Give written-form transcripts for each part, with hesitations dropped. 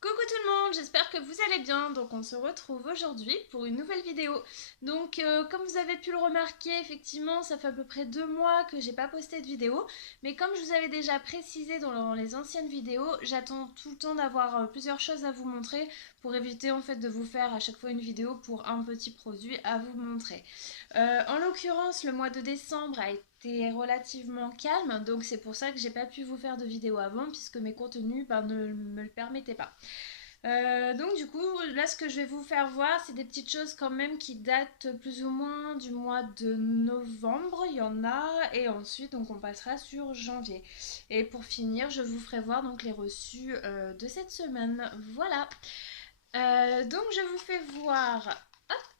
Coucou tout le monde, j'espère que vous allez bien. Donc on se retrouve aujourd'hui pour une nouvelle vidéo. Donc comme vous avez pu le remarquer, effectivement ça fait à peu près 2 mois que j'ai pas posté de vidéo. Mais comme je vous avais déjà précisé dans les anciennes vidéos, j'attends tout le temps d'avoir plusieurs choses à vous montrer pour éviter en fait de vous faire à chaque fois une vidéo pour un petit produit à vous montrer. En l'occurrence, le mois de décembre a été relativement calme, donc c'est pour ça que j'ai pas pu vous faire de vidéo avant puisque mes contenus ne me le permettaient pas. Donc du coup, là ce que je vais vous faire voir, c'est des petites choses quand même qui datent plus ou moins du mois de novembre, il y en a, et ensuite donc on passera sur janvier. Et pour finir, je vous ferai voir donc les reçus de cette semaine. Voilà. Donc je vous fais voir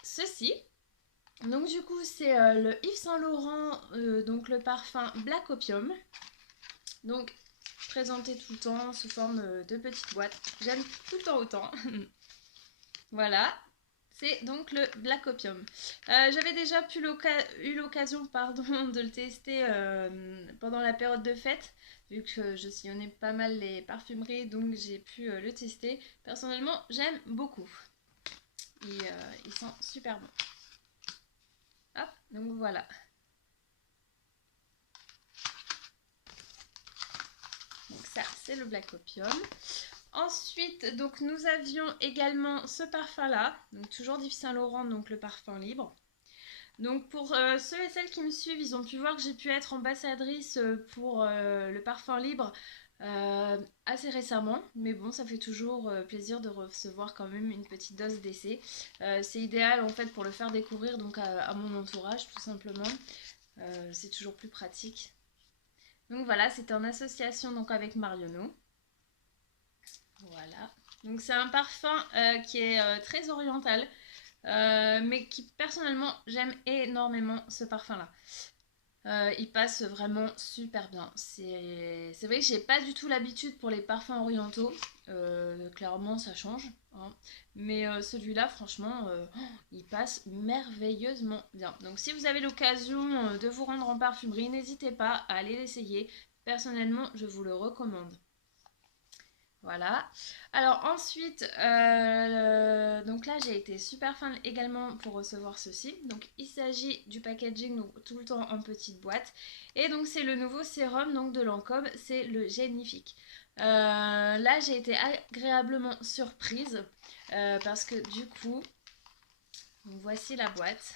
ceci. Donc du coup c'est le Yves Saint Laurent, donc le parfum Black Opium. Donc présenté tout le temps sous forme de petites boîtes. J'aime tout le temps autant. Voilà. C'est donc le Black Opium. J'avais déjà eu l'occasion de le tester pendant la période de fête, vu que je sillonnais pas mal les parfumeries, donc j'ai pu le tester. Personnellement, j'aime beaucoup. Il sent super bon. Hop, donc voilà. Donc ça, c'est le Black Opium. Ensuite, donc nous avions également ce parfum-là, donc toujours d'Yves Saint Laurent, donc le parfum libre. Donc pour ceux et celles qui me suivent, ils ont pu voir que j'ai pu être ambassadrice pour le parfum libre assez récemment. Mais bon, ça fait toujours plaisir de recevoir quand même une petite dose d'essai. C'est idéal en fait pour le faire découvrir donc à mon entourage tout simplement. C'est toujours plus pratique. Donc voilà, c'était en association donc avec Marionneau. Voilà. Donc c'est un parfum qui est très oriental, mais qui personnellement j'aime énormément ce parfum-là. Il passe vraiment super bien. C'est vrai que j'ai pas du tout l'habitude pour les parfums orientaux. Clairement ça change, hein. Mais celui-là franchement il passe merveilleusement bien. Donc si vous avez l'occasion de vous rendre en parfumerie, n'hésitez pas à aller l'essayer. Personnellement je vous le recommande. Voilà. Alors ensuite, donc là j'ai été super fan également pour recevoir ceci. Donc il s'agit du packaging donc, tout le temps en petite boîte. Et donc c'est le nouveau sérum donc, de Lancôme, c'est le Génifique. Là j'ai été agréablement surprise parce que du coup, donc, voici la boîte.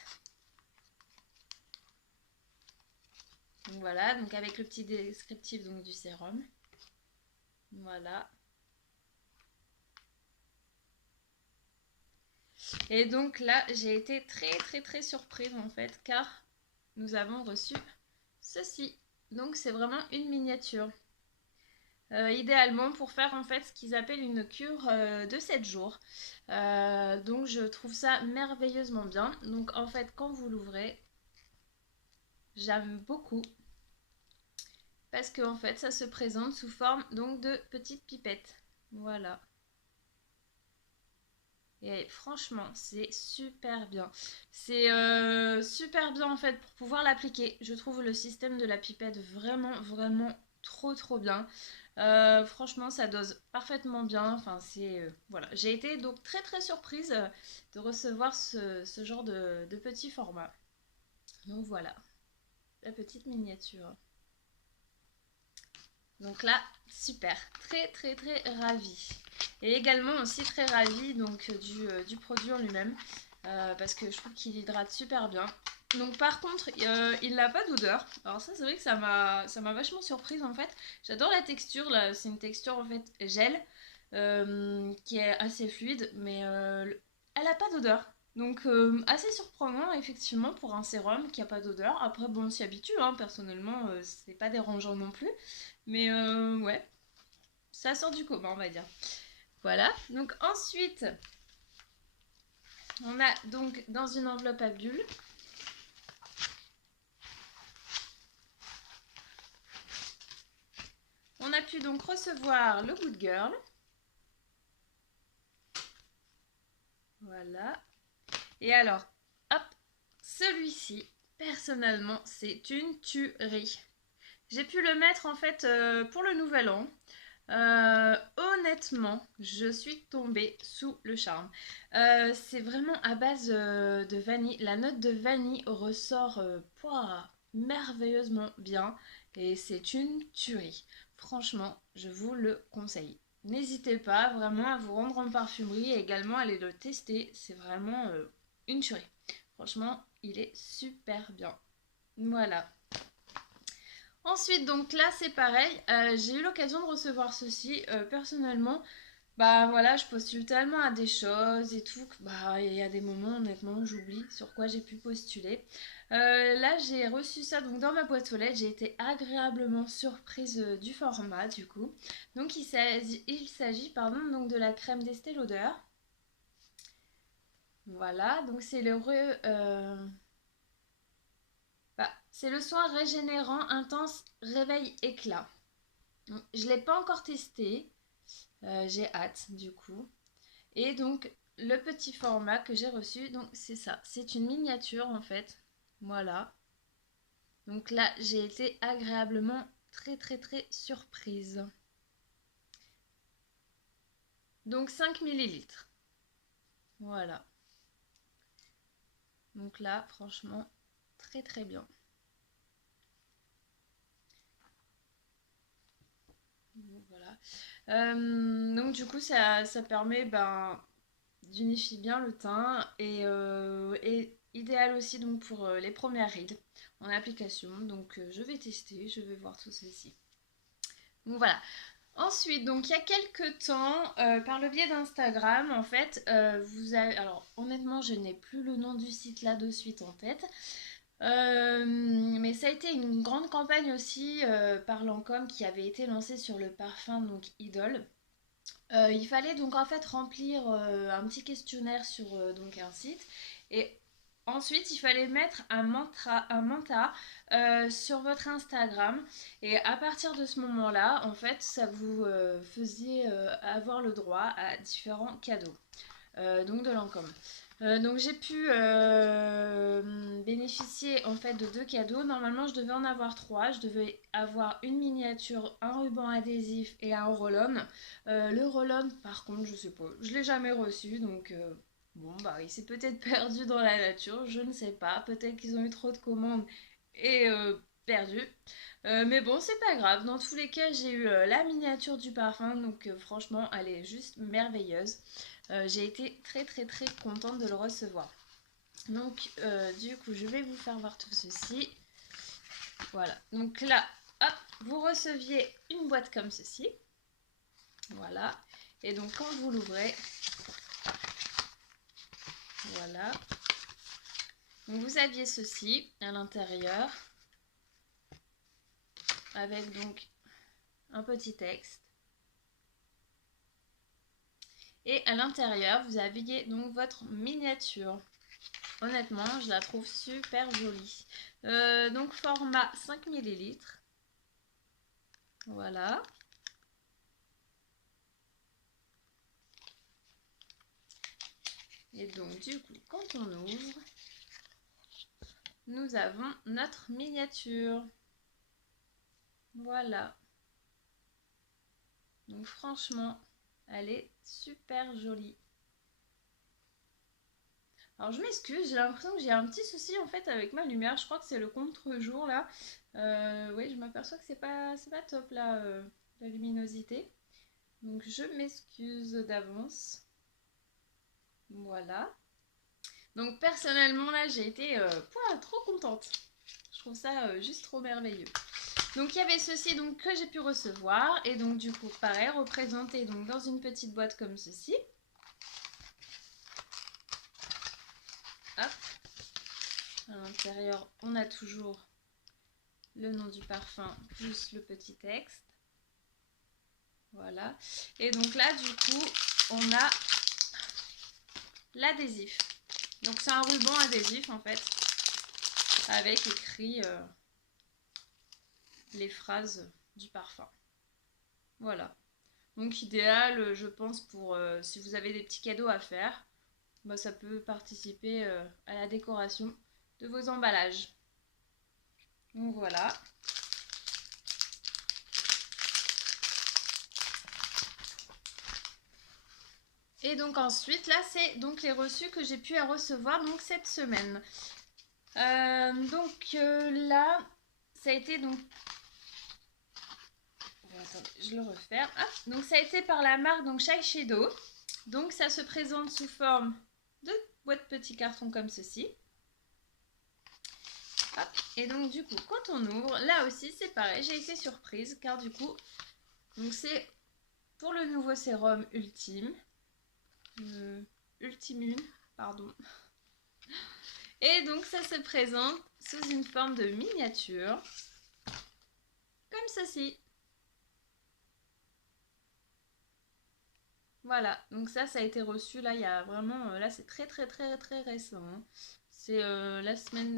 Donc voilà, donc avec le petit descriptif donc, du sérum. Voilà. Et donc là, j'ai été très surprise en fait, car nous avons reçu ceci. Donc c'est vraiment une miniature. Idéalement pour faire en fait ce qu'ils appellent une cure de 7 jours. Donc je trouve ça merveilleusement bien. Donc en fait quand vous l'ouvrez, j'aime beaucoup. Parce que en fait ça se présente sous forme donc de petites pipettes. Voilà. Et franchement, c'est super bien. C'est super bien en fait pour pouvoir l'appliquer. Je trouve le système de la pipette vraiment trop bien. Franchement, ça dose parfaitement bien. Enfin, c'est voilà. J'ai été donc très surprise de recevoir ce genre de petit format. Donc voilà, la petite miniature. Donc là, super, très ravie. Et également aussi très ravie donc du produit en lui-même parce que je trouve qu'il hydrate super bien. Donc par contre, il n'a pas d'odeur. Alors ça c'est vrai que ça m'a vachement surprise en fait. J'adore la texture là, c'est une texture en fait gel qui est assez fluide mais elle n'a pas d'odeur. Donc assez surprenant effectivement pour un sérum qui a pas d'odeur. Après bon on s'y habitue hein, personnellement c'est pas dérangeant non plus. Mais ouais, ça sort du commun, on va dire. Voilà. Donc ensuite, on a donc dans une enveloppe à bulles. On a pu donc recevoir le Good Girl. Voilà. Et alors, hop, celui-ci, personnellement, c'est une tuerie. J'ai pu le mettre en fait pour le nouvel an. Honnêtement, je suis tombée sous le charme. C'est vraiment à base de vanille. La note de vanille ressort pouah, merveilleusement bien et c'est une tuerie. Franchement, je vous le conseille. N'hésitez pas vraiment à vous rendre en parfumerie et également à aller le tester. C'est vraiment une tuerie. Franchement, il est super bien. Voilà. Ensuite, donc là, c'est pareil. J'ai eu l'occasion de recevoir ceci. Personnellement, bah voilà, je postule tellement à des choses et tout que bah il y a des moments, honnêtement, j'oublie sur quoi j'ai pu postuler. Là, j'ai reçu ça donc dans ma boîte aux lettres. J'ai été agréablement surprise du format du coup. Donc il s'agit pardon donc de la crème d'Estée Lauder. Voilà, donc c'est le soin régénérant intense réveil éclat. Je ne l'ai pas encore testé, j'ai hâte du coup. Et donc le petit format que j'ai reçu, donc c'est ça, c'est une miniature en fait. Voilà. Donc là, j'ai été agréablement très très très surprise. Donc 5 millilitres. Voilà. Donc là, franchement, très très bien. Voilà. Donc du coup, ça permet d'unifier bien le teint et idéal aussi donc pour les premières rides en application. Donc je vais tester, je vais voir tout ceci. Donc voilà. Ensuite, donc il y a quelques temps, par le biais d'Instagram, en fait, vous avez... Alors honnêtement, je n'ai plus le nom du site là de suite en tête. Mais ça a été une grande campagne aussi par Lancôme qui avait été lancée sur le parfum donc Idol. Il fallait donc en fait remplir un petit questionnaire sur donc un site et ensuite il fallait mettre un manta sur votre Instagram et à partir de ce moment-là en fait ça vous faisait avoir le droit à différents cadeaux donc de Lancôme. Donc j'ai pu bénéficier en fait de 2 cadeaux. Normalement je devais en avoir 3. Je devais avoir une miniature, un ruban adhésif et un roll-on. Le roll-on par contre je sais pas, je l'ai jamais reçu donc bon bah il s'est peut-être perdu dans la nature, je ne sais pas. Peut-être qu'ils ont eu trop de commandes et perdu. Mais bon c'est pas grave, dans tous les cas j'ai eu la miniature du parfum donc franchement elle est juste merveilleuse. J'ai été très très très contente de le recevoir. Donc du coup je vais vous faire voir tout ceci. Voilà, donc là, hop, vous receviez une boîte comme ceci. Voilà, et donc quand vous l'ouvrez, voilà. Donc vous aviez ceci à l'intérieur, avec donc un petit texte. Et à l'intérieur, vous aviez donc votre miniature. Honnêtement, je la trouve super jolie. Donc format 5 millilitres. Voilà. Et donc du coup, quand on ouvre, nous avons notre miniature. Voilà. Donc franchement, elle est super jolie. Alors je m'excuse, j'ai l'impression que j'ai un petit souci en fait avec ma lumière. Je crois que c'est le contre-jour là. Oui, je m'aperçois que c'est pas top là, la luminosité. Donc je m'excuse d'avance. Voilà. Donc personnellement là, j'ai été trop contente. Je trouve ça juste trop merveilleux. Donc il y avait ceci donc que j'ai pu recevoir et donc du coup pareil représenté donc dans une petite boîte comme ceci. Hop. À l'intérieur on a toujours le nom du parfum plus le petit texte. Voilà. Et donc là du coup on a l'adhésif. Donc c'est un ruban adhésif en fait avec écrit les phrases du parfum. Voilà. Donc idéal je pense pour si vous avez des petits cadeaux à faire. Bah, ça peut participer à la décoration de vos emballages. Donc voilà. Et donc ensuite, là, c'est donc les reçus que j'ai pu recevoir donc cette semaine. Là, ça a été donc... Bon, attendez, je le refaire. Donc ça a été par la marque donc Shiseido. Donc ça se présente sous forme de boîte petits cartons comme ceci. Hop. Et donc du coup, quand on ouvre, là aussi c'est pareil, j'ai été surprise car du coup, donc c'est pour le nouveau sérum Ultime. Ultimune, pardon. Et donc ça se présente sous une forme de miniature, comme ceci. Voilà, donc ça a été reçu, là il y a vraiment, là c'est très récent. Hein. C'est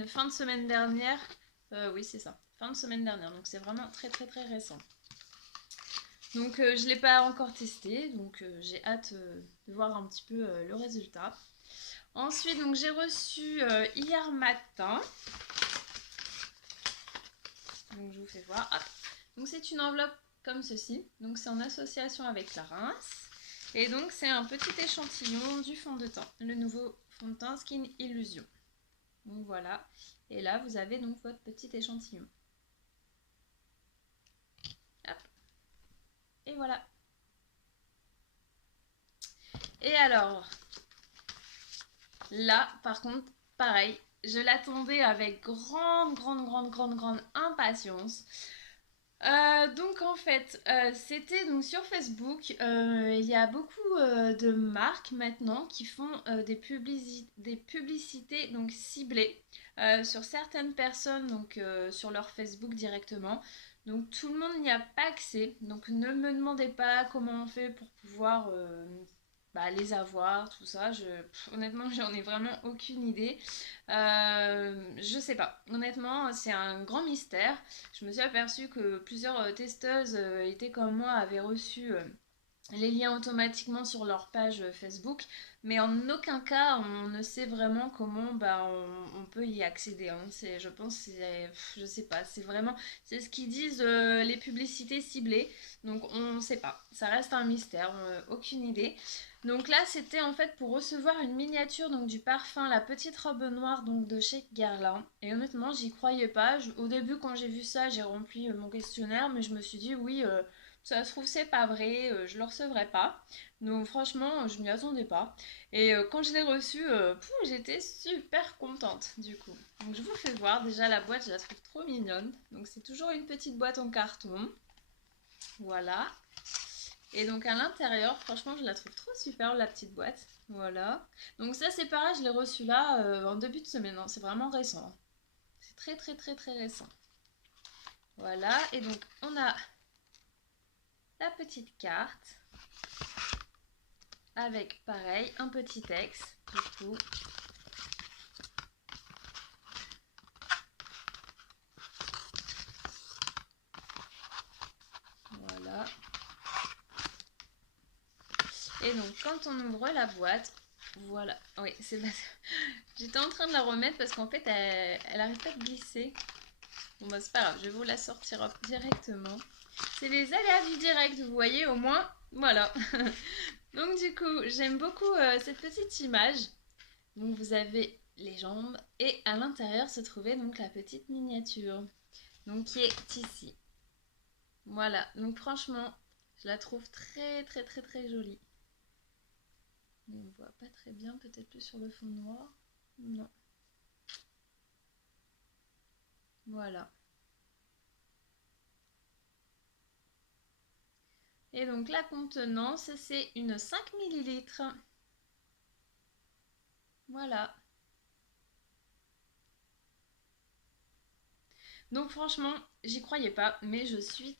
fin de semaine dernière, oui c'est ça, fin de semaine dernière, donc c'est vraiment très récent. Donc je ne l'ai pas encore testé, donc j'ai hâte de voir un petit peu le résultat. Ensuite, donc j'ai reçu hier matin. Donc je vous fais voir. Hop. Donc c'est une enveloppe comme ceci. Donc c'est en association avec la rince. Et donc c'est un petit échantillon du fond de teint. Le nouveau fond de teint Skin Illusion. Donc voilà. Et là vous avez donc votre petit échantillon. Hop. Et voilà. Et alors, là par contre, pareil, je l'attendais avec grande impatience. Donc en fait, c'était donc sur Facebook. Il y a beaucoup de marques maintenant qui font des publicités donc ciblées sur certaines personnes, donc sur leur Facebook directement. Donc tout le monde n'y a pas accès. Donc ne me demandez pas comment on fait pour pouvoir les avoir, tout ça. Honnêtement, j'en ai vraiment aucune idée. Je sais pas. Honnêtement, c'est un grand mystère. Je me suis aperçue que plusieurs testeuses étaient comme moi, avaient reçu les liens automatiquement sur leur page Facebook, mais en aucun cas on ne sait vraiment comment on peut y accéder. Hein. Je pense, je sais pas, c'est ce qu'ils disent les publicités ciblées, donc on ne sait pas, ça reste un mystère, aucune idée. Donc là c'était en fait pour recevoir une miniature donc du parfum La Petite Robe Noire donc de chez Guerlain, et honnêtement j'y croyais pas. Au début quand j'ai vu ça j'ai rempli mon questionnaire, mais je me suis dit oui, ça se trouve, c'est pas vrai, je le recevrai pas. Donc franchement, je m'y attendais pas. Et quand je l'ai reçu, j'étais super contente du coup. Donc je vous fais voir, déjà la boîte, je la trouve trop mignonne. Donc c'est toujours une petite boîte en carton. Voilà. Et donc à l'intérieur, franchement, je la trouve trop super, la petite boîte. Voilà. Donc ça c'est pareil, je l'ai reçu là en début de semaine. Hein. C'est vraiment récent. C'est très récent. Voilà. Et donc on a la petite carte avec pareil un petit texte du coup. Voilà. Et donc quand on ouvre la boîte, voilà. Oui, c'est pas... J'étais en train de la remettre parce qu'en fait elle arrête pas de glisser. Bon bah c'est pas grave, je vais vous la sortir directement. C'est les aléas du direct, vous voyez, au moins, voilà. Donc du coup, j'aime beaucoup cette petite image. Donc vous avez les jambes et à l'intérieur se trouvait donc la petite miniature. Donc qui est ici. Voilà, donc franchement, je la trouve très jolie. On ne voit pas très bien, peut-être plus sur le fond noir. Non. Voilà. Et donc la contenance, c'est une 5 ml. Voilà. Donc franchement, j'y croyais pas, mais je suis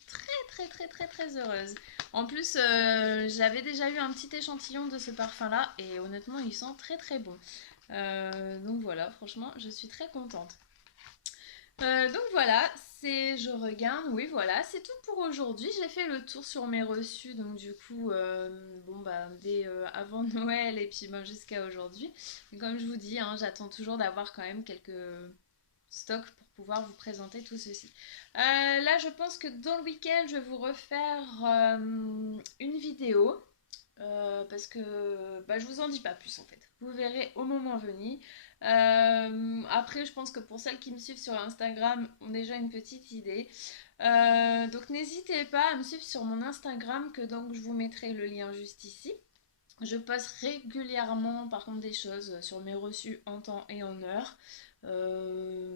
très heureuse. En plus, j'avais déjà eu un petit échantillon de ce parfum-là, et honnêtement, il sent très bon. Donc voilà, franchement, je suis très contente. Donc voilà, je regarde, oui voilà, c'est tout pour aujourd'hui. J'ai fait le tour sur mes reçus, donc du coup, dès avant Noël et puis jusqu'à aujourd'hui. Comme je vous dis, hein, j'attends toujours d'avoir quand même quelques stocks pour pouvoir vous présenter tout ceci. Là, je pense que dans le week-end, je vais vous refaire une vidéo parce que bah, je vous en dis pas plus en fait. Vous verrez au moment venu. Après, je pense que pour celles qui me suivent sur Instagram ont déjà une petite idée. Donc n'hésitez pas à me suivre sur mon Instagram que donc je vous mettrai le lien juste ici. Je poste régulièrement par contre des choses sur mes reçus en temps et en heure.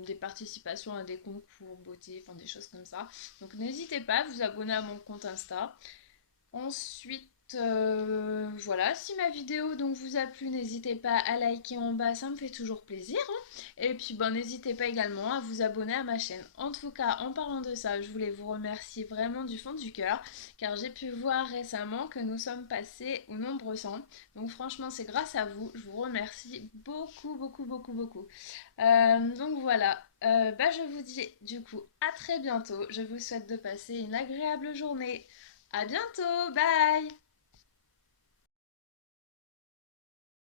Des participations à des concours beauté, enfin des choses comme ça. Donc n'hésitez pas à vous abonner à mon compte Insta. Ensuite, voilà, si ma vidéo donc vous a plu, n'hésitez pas à liker en bas, ça me fait toujours plaisir, hein. Et puis ben, n'hésitez pas également à vous abonner à ma chaîne. En tout cas, en parlant de ça, je voulais vous remercier vraiment du fond du cœur, car j'ai pu voir récemment que nous sommes passés au nombre 100. Donc franchement, c'est grâce à vous, je vous remercie beaucoup, beaucoup, beaucoup, beaucoup. Donc voilà, bah, je vous dis du coup à très bientôt. Je vous souhaite de passer une agréable journée. À bientôt, bye!